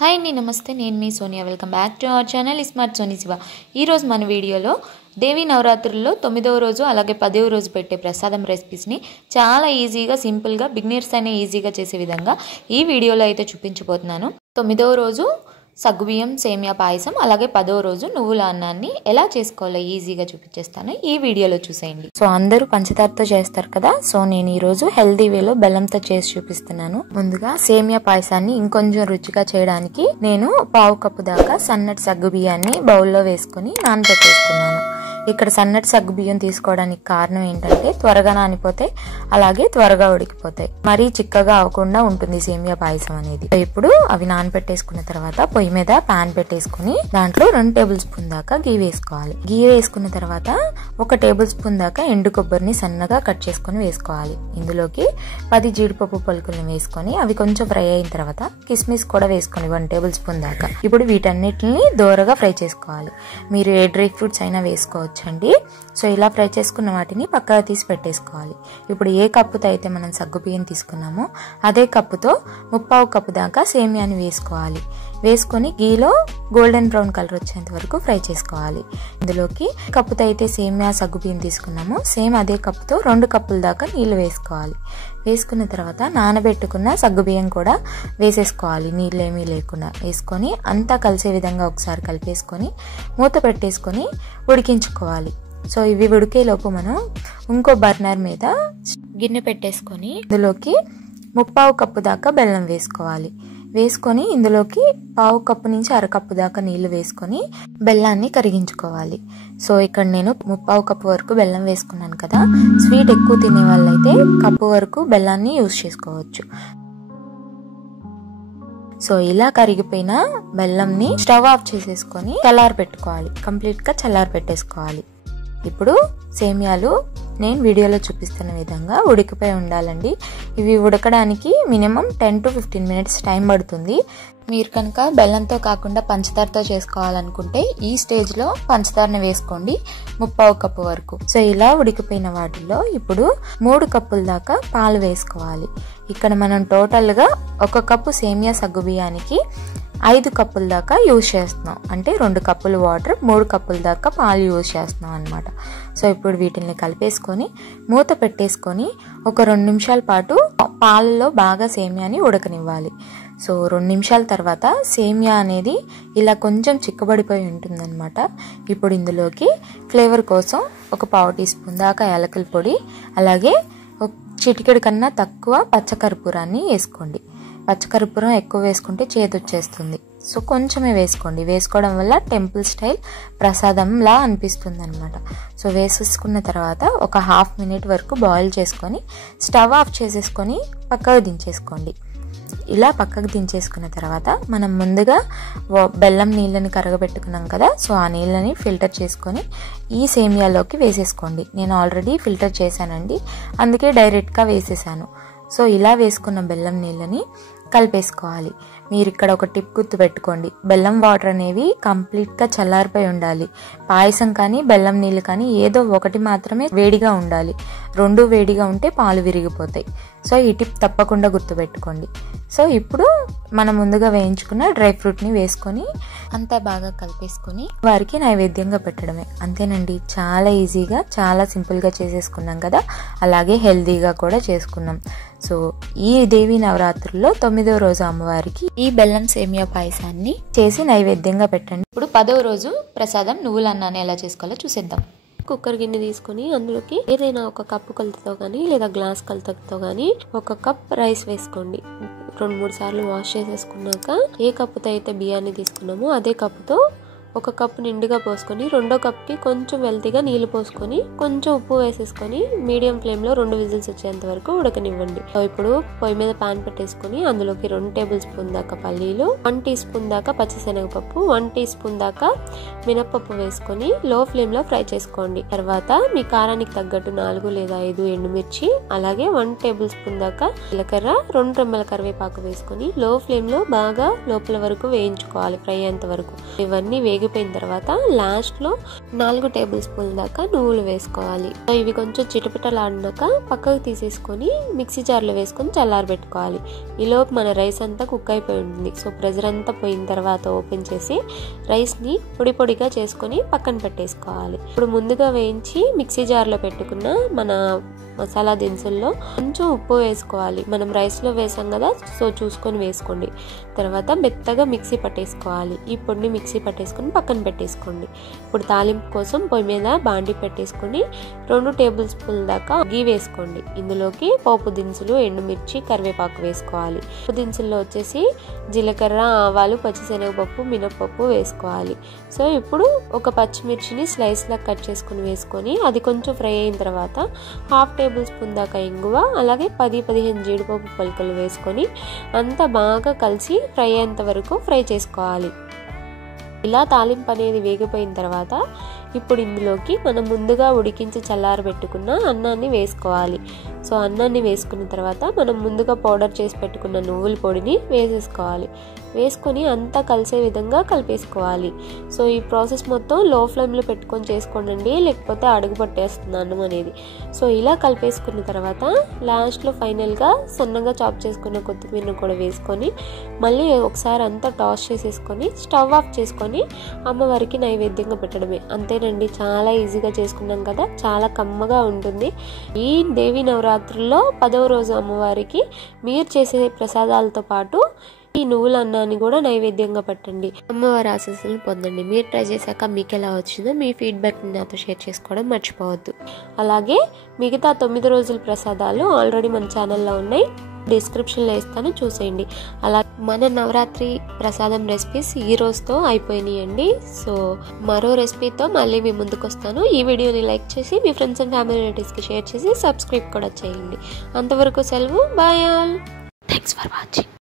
Hi అండి, నమస్తే. నేను మీ Sonia. Welcome back to our channel smart Soni Shiva. ఈరోజు మన వీడియోలో దేవి నవరాత్రుల్లో 9వ రోజు అలాగే 10వ రోజు పెట్టే ప్రసాదం రెసిపీస్ని చాలా ఈజీగా, సింపుల్గా, బిగినర్స్ అయినా ఈజీగా చేసే విధంగా ఈ వీడియోలో అయితే చూపించబోతున్నాను. 9వ రోజు సగ్గుబియ్యం సేమియా పాయసం, అలాగే 10వ రోజు నువ్వుల అన్నాన్ని ఎలా చేసుకోవాలో ఈజీగా చూపించేస్తాను. ఈ వీడియోలో చూసేయండి. సో అందరూ పంచదారతో చేస్తారు కదా, సో నేను ఈరోజు హెల్దీ వేలో బెల్లంతో చేసి చూపిస్తున్నాను. ముందుగా సేమియా పాయసాన్ని ఇంకొంచెం రుచిగా చేయడానికి నేను 1/2 కప్పు దాకా సన్నటి సగ్గుబియ్యాన్ని బౌల్లో వేసుకుని నానబెట్టేసుకున్నాను. ఇక్కడ సన్నటి సగ్గు బియ్యం తీసుకోవడానికి కారణం ఏంటంటే త్వరగా నానిపోతాయి, అలాగే త్వరగా ఉడికిపోతాయి. మరీ చిక్కగా అవ్వకుండా ఉంటుంది సేమియా పాయసం అనేది. ఇప్పుడు అవి నానబెట్టేసుకున్న తర్వాత పొయ్యి మీద పాన్ పెట్టేసుకుని దాంట్లో 2 టేబుల్ స్పూన్ దాకా గీ వేసుకోవాలి. గీ వేసుకున్న తర్వాత 1 టేబుల్ స్పూన్ దాకా ఎండు కొబ్బరిని సన్నగా కట్ చేసుకుని వేసుకోవాలి. ఇందులోకి 10 జీడిపప్పు పలుకులను వేసుకొని అవి కొంచెం ఫ్రై అయిన తర్వాత కిస్మిస్ కూడా వేసుకొని 1 టేబుల్ స్పూన్ దాకా. ఇప్పుడు వీటన్నిటిని దోరగా ఫ్రై చేసుకోవాలి. మీరు ఏ డ్రై ఫ్రూట్స్ అయినా వేసుకోవచ్చు అండి. సో ఇలా ఫ్రై చేసుకున్న వాటిని పక్కగా తీసి పెట్టేసుకోవాలి. ఇప్పుడు ఏ కప్పుతో అయితే మనం సగ్గుబియ్యం తీసుకున్నామో అదే కప్పుతో 1/2 కప్పు దాకా సేమియాని వేసుకోవాలి. వేసుకొని గీలో గోల్డెన్ బ్రౌన్ కలర్ వచ్చేంత వరకు ఫ్రై చేసుకోవాలి. ఇందులోకి కప్పుతో అయితే సేమియా సగ్గుబియ్యం తీసుకున్నామో సేమ్ అదే కప్పుతో 2 కప్పుల దాకా నీళ్లు వేసుకోవాలి. వేసుకున్న తర్వాత నానబెట్టుకున్న సగ్గుబియ్యం కూడా వేసేసుకోవాలి. నీళ్ళు ఏమీ లేకుండా వేసుకొని అంతా కలిసే విధంగా ఒకసారి కలిపేసుకొని మూత పెట్టేసుకొని ఉడికించుకోవాలి. సో ఇవి ఉడికేలోపు మనం ఇంకో బర్నర్ మీద గిన్నె పెట్టేసుకొని ఇందులోకి 1/2 కప్పు దాకా బెల్లం వేసుకోవాలి. వేసుకొని ఇందులోకి 1/2 కప్పు నుంచి 1/2 కప్పు దాకా నీళ్లు వేసుకొని బెల్లాన్ని కరిగించుకోవాలి. సో ఇక్కడ నేను 1/2 కప్పు వరకు బెల్లం వేసుకున్నాను కదా, స్వీట్ ఎక్కువ తినే వాళ్ళైతే కప్పు వరకు బెల్లాన్ని యూజ్ చేసుకోవచ్చు. సో ఇలా కరిగిపోయిన బెల్లంని స్టవ్ ఆఫ్ చేసేసుకొని చల్లారి పెట్టుకోవాలి. కంప్లీట్ గా చల్లారి పెట్టేసుకోవాలి. ఇప్పుడు సేమియాలు నేను వీడియోలో చూపిస్తున్న విధంగా ఉడికిపోయి ఉండాలండి. ఇవి ఉడకడానికి మినిమం 10 to 15 మినిట్స్ టైం పడుతుంది. మీరు కనుక బెల్లంతో కాకుండా పంచదారతో చేసుకోవాలనుకుంటే ఈ స్టేజ్ లో పంచదారని వేసుకోండి 1/2 కప్పు వరకు. సో ఇలా ఉడికిపోయిన వాటిల్లో ఇప్పుడు 3 కప్పుల దాకా పాలు వేసుకోవాలి. ఇక్కడ మనం టోటల్ గా 1 కప్పు సేమియా సగ్గుబియ్యానికి 5 కప్పుల దాకా యూజ్ చేస్తున్నాం. అంటే 2 కప్పులు వాటర్, 3 కప్పుల దాకా పాలు యూజ్ చేస్తున్నాం అనమాట. సో ఇప్పుడు వీటిని కలిపేసుకొని మూత పెట్టేసుకొని ఒక 2 నిమిషాల పాటు పాలలో బాగా సేమియాని ఉడకనివ్వాలి. సో 2 నిమిషాల తర్వాత సేమియా అనేది ఇలా కొంచెం చిక్కబడిపోయి ఉంటుందన్నమాట. ఇప్పుడు ఇందులోకి ఫ్లేవర్ కోసం ఒక 1/2 టీ స్పూన్ దాకా యాలకుల పొడి, అలాగే ఒక చిటికెడు కన్నా తక్కువ పచ్చకర్పూరాన్ని వేసుకోండి. పచ్చకర్పూరం ఎక్కువ వేసుకుంటే చేదు వచ్చేస్తుంది. సో కొంచెమే వేసుకోండి. వేసుకోవడం వల్ల టెంపుల్ స్టైల్ ప్రసాదంలా అనిపిస్తుంది అనమాట. సో వేసేసుకున్న తర్వాత ఒక 1/2 మినిట్ వరకు బాయిల్ చేసుకొని స్టవ్ ఆఫ్ చేసేసుకొని పక్కకు దించేసుకోండి. ఇలా పక్కకు దించేసుకున్న తర్వాత మనం ముందుగా బెల్లం నీళ్ళని కరగబెట్టుకున్నాం కదా, సో ఆ నీళ్ళని ఫిల్టర్ చేసుకొని ఈ సేమియాలోకి వేసేసుకోండి. నేను ఆల్రెడీ ఫిల్టర్ చేశానండి, అందుకే డైరెక్ట్గా వేసేసాను. సో ఇలా వేసుకున్న బెల్లం నీళ్ళని కలిపేసుకోవాలి. మీరు ఇక్కడ ఒక టిప్ గుర్తు పెట్టుకోండి, బెల్లం వాటర్ అనేవి కంప్లీట్గా చల్లారిపోయి ఉండాలి. పాయసం కానీ బెల్లం నీళ్ళు కానీ ఏదో ఒకటి మాత్రమే వేడిగా ఉండాలి. 2 వేడిగా ఉంటే పాలు విరిగిపోతాయి. సో ఈ టిప్ తప్పకుండా గుర్తుపెట్టుకోండి. సో ఇప్పుడు మనం ముందుగా వేయించుకున్న డ్రై ఫ్రూట్ని వేసుకొని అంతా బాగా కలిపేసుకొని వారికి నైవేద్యంగా పెట్టడమే. అంతేనండి, చాలా ఈజీగా, చాలా సింపుల్గా చేసేసుకున్నాం కదా, అలాగే హెల్దీగా కూడా చేసుకున్నాం. సో ఈ దేవి నవరాత్రుల్లో 9వ రోజు అమ్మవారికి ఈ బెల్లం సేమియా పాయసాన్ని చేసి నైవేద్యంగా పెట్టండి. ఇప్పుడు 10వ రోజు ప్రసాదం నువ్వుల అన్నాన్ని ఎలా చేసుకోవాలో చూసేద్దాం. కుక్కర్ గిన్నె తీసుకుని అందులోకి ఏదైనా 1 కప్పు కొలతతో కానీ లేదా గ్లాస్ కొలతతో కానీ 1 కప్ రైస్ వేసుకోండి. 2-3 సార్లు వాష్ చేసేసుకున్నాక ఏ కప్పుతో అయితే బియ్యాన్ని తీసుకున్నామో అదే కప్పుతో 1 కప్పు నిండుగా పోసుకొని 2వ కప్కి కొంచెం వెల్తిగా నీళ్లు పోసుకొని కొంచెం ఉప్పు వేసేసుకొని మీడియం ఫ్లేమ్ లో 2 విజిల్స్ వచ్చేంత వరకు ఉడకనివ్వండి. ఇప్పుడు పొయ్యి మీద పాన్ పెట్టేసుకొని అందులోకి 2 టేబుల్ స్పూన్ దాకా పల్లీలు, 1 టీ స్పూన్ దాకా పచ్చిశనగపప్పు, 1 టీ స్పూన్ దాకా మినప్పప్పు వేసుకొని లో ఫ్లేమ్ లో ఫ్రై చేసుకోండి. తర్వాత మీ కారానికి తగ్గట్టు 4 లేదా 5 ఎండుమిర్చి, అలాగే 1 టేబుల్ స్పూన్ దాకా జీలకర్ర, 2 రెమ్మల కరివేపాకు వేసుకొని లో ఫ్లేమ్ లో బాగా లోపల వరకు వేయించుకోవాలి, ఫ్రై అయ్యేంత వరకు. ఇవన్నీ వేగి వేగిపోయిన తర్వాత లాస్ట్లో 4 టేబుల్ స్పూన్ల దాకా నువ్వులు వేసుకోవాలి. ఇవి కొంచెం చిటపిటలాడినాక పక్కకు తీసేసుకొని మిక్సీ జార్లో వేసుకొని చల్లారబెట్టుకోవాలి. ఈలోపు మన రైస్ అంతా కుక్ అయిపోయి ఉంటుంది. సో ప్రెజర్ అంతా పోయిన తర్వాత ఓపెన్ చేసి రైస్ని పొడి పొడిగా చేసుకొని పక్కన పెట్టేసుకోవాలి. ఇప్పుడు ముందుగా వేయించి మిక్సీ జార్లో పెట్టుకున్న మన మసాలా దినుసుల్లో కొంచెం ఉప్పు వేసుకోవాలి. మనం రైస్లో వేసాం కదా, సో చూసుకొని వేసుకోండి. తర్వాత మెత్తగా మిక్సీ పట్టేసుకోవాలి. ఈ పొడిని మిక్సీ పట్టేసుకొని పక్కన పెట్టేసుకోండి. ఇప్పుడు తాలింపు కోసం పొయ్యి మీద బాండి పెట్టేసుకొని 2 టేబుల్ స్పూన్ల దాకా గీ వేసుకోండి. ఇందులోకి పోపు దినుసులు, ఎండుమిర్చి, కరివేపాకు వేసుకోవాలి. పోపు దినుసుల్లో వచ్చేసి జీలకర్ర, ఆవాలు, పచ్చిశనగపప్పు, మినపప్పు వేసుకోవాలి. సో ఇప్పుడు ఒక పచ్చిమిర్చిని స్లైస్ లా కట్ చేసుకుని వేసుకొని అది కొంచెం ఫ్రై అయిన తర్వాత 1/2 టేబుల్ స్పూన్ దాకా ఇంగువ, అలాగే 10-15 జీడిపప్పు పలుకులు వేసుకొని అంతా బాగా కలిసి ఫ్రై అయ్యేంత వరకు ఫ్రై చేసుకోవాలి. ఇలా తాలింపు అనేది వేగిపోయిన తర్వాత ఇప్పుడు ఇందులోకి మనం ముందుగా ఉడికించి చల్లారబెట్టుకున్న అన్నాన్ని వేసుకోవాలి. సో అన్నాన్ని వేసుకున్న తర్వాత మనం ముందుగా పౌడర్ చేసి పెట్టుకున్న నువ్వుల పొడిని వేసేసుకోవాలి. వేసుకొని అంతా కలిసే విధంగా కలిపేసుకోవాలి. సో ఈ ప్రాసెస్ మొత్తం లో ఫ్లేమ్లో పెట్టుకొని చేసుకోండి, లేకపోతే అడుగు పట్టేస్తుంది అన్నం అనేది. సో ఇలా కలిపేసుకున్న తర్వాత లాస్ట్లో ఫైనల్గా సన్నగా చాప్ చేసుకున్న కొత్తిమీరను కూడా వేసుకొని మళ్ళీ ఒకసారి అంతా టాస్ చేసేసుకొని స్టవ్ ఆఫ్ చేసుకొని అమ్మవారికి నైవేద్యంగా పెట్టడమే. అంతేనండి, చాలా ఈజీగా చేసుకున్నాం కదా, చాలా కమ్మగా ఉంటుంది. ఈ దేవి నవరాత్రుల్లో 10వ రోజు అమ్మవారికి మీరు చేసే ప్రసాదాలతో పాటు ఈ నువ్వుల అన్నాన్ని కూడా నైవేద్యంగా పెట్టండి. అమ్మవారి ఆశీస్సులు పొందండి. మీరు ట్రై చేశాక మీకు ఎలా వచ్చిందో మీ ఫీడ్బ్యాక్ని నాతో షేర్ చేసుకోవడం మర్చిపోవద్దు. అలాగే మిగతా 9 రోజుల ప్రసాదాలు ఆల్రెడీ మన ఛానల్లో ఉన్నాయి, డిస్క్రిప్షన్లో ఇస్తాను, చూసేయండి. అలా మన నవరాత్రి ప్రసాదం రెసిపీస్ ఈ రోజుతో అయిపోయినాయండి. సో మరో రెసిపీతో మళ్ళీ మీ ముందుకు వస్తాను. ఈ వీడియోని లైక్ చేసి మీ ఫ్రెండ్స్ అండ్ ఫ్యామిలీ రిలేటివ్స్కి షేర్ చేసి సబ్స్క్రైబ్ కూడా చేయండి. అంతవరకు సెలవు, bye all. Thanks for watching.